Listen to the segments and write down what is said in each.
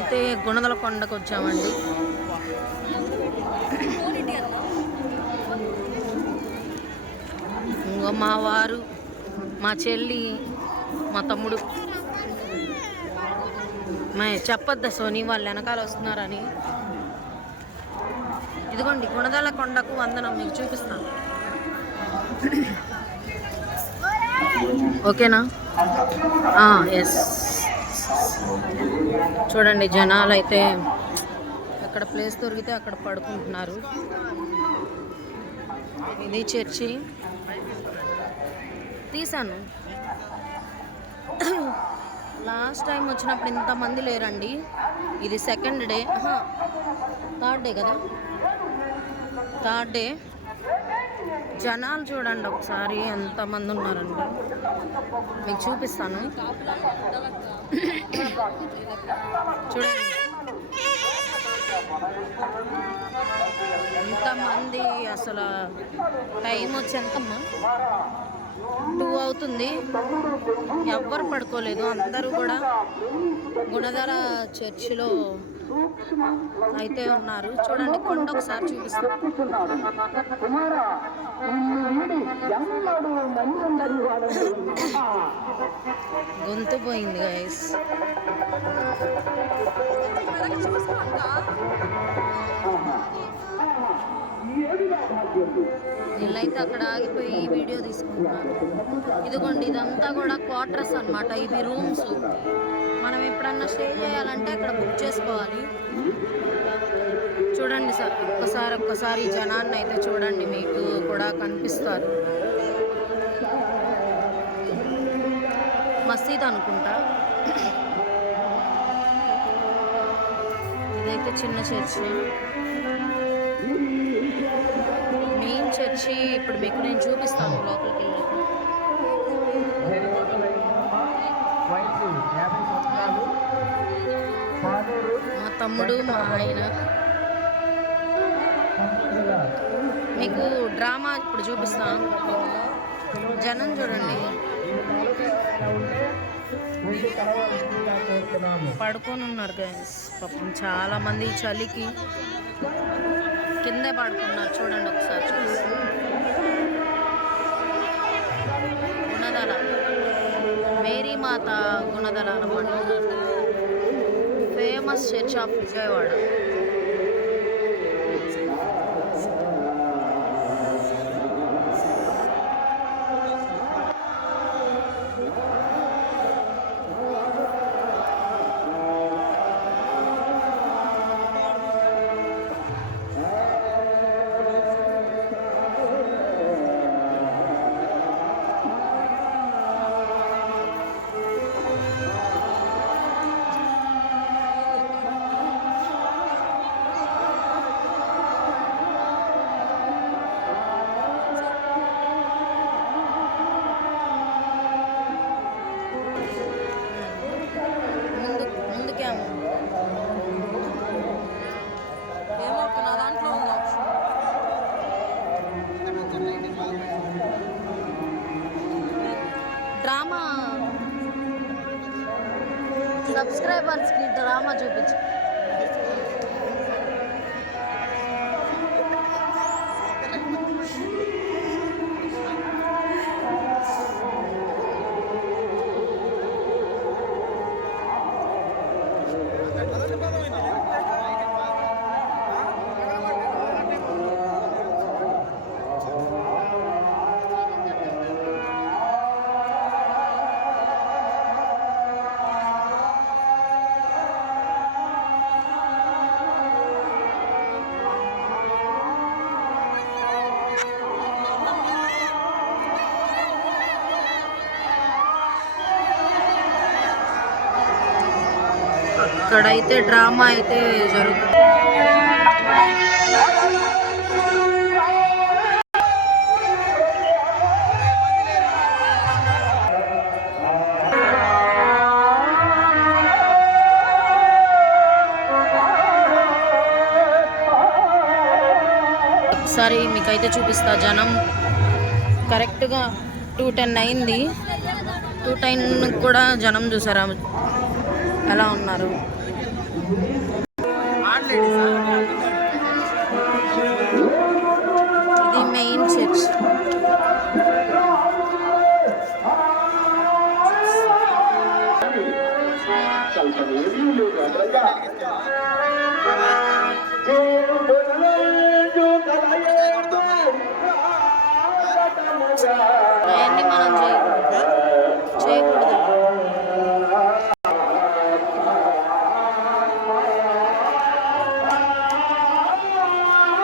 మేమైతే గుణదల కొండకు వచ్చామండి. ఇంకో మా వారు, మా చెల్లి, మా తమ్ముడు. చెప్పొద్దా సోనీ వాళ్ళు వెనకాల వస్తున్నారని. ఇదిగోండి గుణదల కొండకు వందనం, మీకు చూపిస్తాను. ఓకేనా? ఎస్. చూడండి జనాలు అయితే ఎక్కడ ప్లేస్ దొరికితే అక్కడ పడుకుంటున్నారు. ఇది చర్చి తీసాను. లాస్ట్ టైం వచ్చినప్పుడు ఇంతమంది లేరండి. ఇది సెకండ్ డే, థర్డ్ డే కదా, థర్డ్ డే. జనాలు చూడండి ఒకసారి ఎంతమంది ఉన్నారండి, మీకు చూపిస్తాను. చూడండి ఎంతమంది. అసలు టైం వచ్చి ఎంతమ్మా 2 అవుతుంది. ఎవ్వరు పడుకోలేదు, అందరూ కూడా గుణదల చర్చిలో అయితే ఉన్నారు. చూడండి కొండ ఒకసారి చూపిస్తాం. గొంతు పోయింది గైస్. వీళ్ళైతే అక్కడ ఆగిపోయి వీడియో తీసుకుంటున్నారు. ఇదిగోండి ఇదంతా కూడా క్వార్టర్స్ అన్నమాట. ఇవి రూమ్స్. మనం ఎప్పుడన్నా స్టే చేయాలంటే అక్కడ బుక్ చేసుకోవాలి. చూడండి సార్, ఒక్కసారి జనాన్ని అయితే చూడండి, మీకు కూడా కనిపిస్తారు. మసీద్ అనుకుంటా. ఇదైతే చిన్న చర్చి. మెయిన్ చర్చి ఇప్పుడు మీకు నేను చూపిస్తాను లోపలికి వెళ్ళాక. మా తమ్ముడు, మా ఆయన. మీకు డ్రామా ఇప్పుడు చూపిస్తాను. జనం చూడండి పడుకొని ఉన్నారు గైస్. పాపం చాలా మంది చలికి కిందే పడుకున్నారు. చూడండి ఒకసారి గుణదల మేరీ మాత గుణదల అన్నమాట. Famous church of Vijayawada. Drama సబ్స్క్రైబర్స్కి డ్రామా చూపించు. ఇక్కడైతే డ్రామా అయితే జరుగుతుంది. ఒకసారి మీకైతే చూపిస్తా. జనం కరెక్ట్గా 2:10 అయింది. 2:10 కూడా జనం చూసారా ఎలా ఉన్నారు. ఇది మెయిన్ చర్చ్. అవన్నీ మనం చేయకూడదు.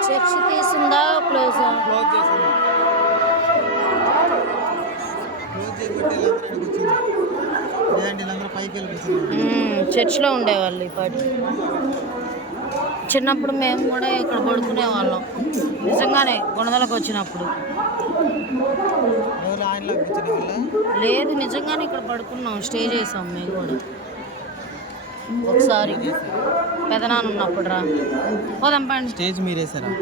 చర్చ్ తీసిందా క్లోజ్ చర్చ్లో ఉండేవాళ్ళు ఈ పాటి. చిన్నప్పుడు మేము కూడా ఇక్కడ పడుకునే వాళ్ళం నిజంగానే గుణదలకు వచ్చినప్పుడు. లేదు నిజంగానే ఇక్కడ పడుకున్నాం, స్టే చేసాం మేము కూడా ఒకసారి పెదనాన్న ఉన్నప్పుడు. రా పోదాం పండి. స్టేజ్ మీరేసారా?